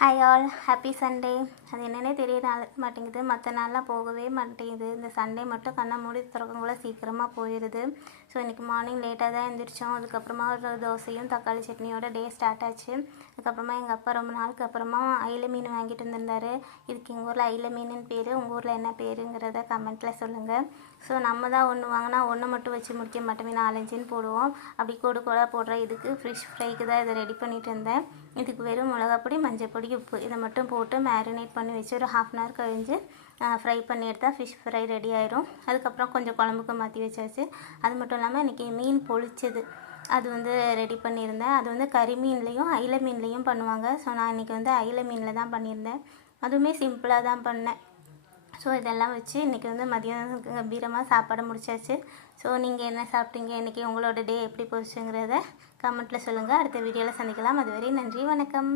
Hi all, happy Sunday. அது என்னென்னே தெரிய மாட்டேங்குது, மற்ற நாள்லாம் போகவே மாட்டேங்குது. இந்த சண்டே மட்டும் கண்ணை மூடி திறக்கக்குள்ள சீக்கிரமாக போயிடுது. ஸோ இன்றைக்கி மார்னிங் லேட்டாக தான் எழுந்திரிச்சோம். அதுக்கப்புறமா ஒரு தோசையும் தக்காளி சட்னியோட டே ஸ்டார்ட் ஆச்சு. அதுக்கப்புறமா எங்கள் அப்பா ரொம்ப நாளுக்கு அப்புறமா அயில மீன் வாங்கிட்டு வந்திருந்தாரு. இதுக்கு எங்கள் ஊரில் அயில மீனுன்னு பேர், உங்கள் ஊரில் என்ன பேருங்கிறத கமெண்ட்டில் சொல்லுங்கள். ஸோ நம்ம தான் ஒன்று வாங்கினா ஒன்று மட்டும் வச்சு முடிக்க மாட்டோமே, 4-5ன்னு போடுவோம். அப்படி கோடு கோடாக போடுற இதுக்கு ஃபிஷ் ஃப்ரைக்கு தான் இதை ரெடி பண்ணிட்டு இருந்தேன். இதுக்கு வெறும் மிளகாப்பொடி, மஞ்சள் பொடி, உப்பு இதை மட்டும் போட்டு மேரினேட் பண்ணி வச்சு ஒரு 1/2 அன் ஹவர் கழிஞ்சு ஃப்ரை பண்ணி எடுத்தால் ஃபிஷ் ஃப்ரை ரெடி ஆயிரும். அதுக்கப்புறம் கொஞ்சம் குழம்புக்கு மாற்றி வச்சாச்சு. அது மட்டும் இல்லாமல் இன்றைக்கி மீன் பொளிச்சது அது ரெடி பண்ணியிருந்தேன். அது கறி மீன்லேயும் அயில மீன்லேயும் பண்ணுவாங்க. ஸோ நான் இன்றைக்கி அயில மீனில் தான் பண்ணியிருந்தேன். அதுவுமே சிம்பிளாக தான் பண்ணேன். ஸோ இதெல்லாம் வச்சு இன்றைக்கி மதியம் கம்பீரமாக சாப்பாடு முடிச்சாச்சு. ஸோ நீங்கள் என்ன சாப்பிட்டீங்க, இன்றைக்கி உங்களோட டே எப்படி போச்சுங்கிறத கமெண்ட்டில் சொல்லுங்கள். அடுத்த வீடியோவில் சந்திக்கலாம். அதுவரை நன்றி, வணக்கம்.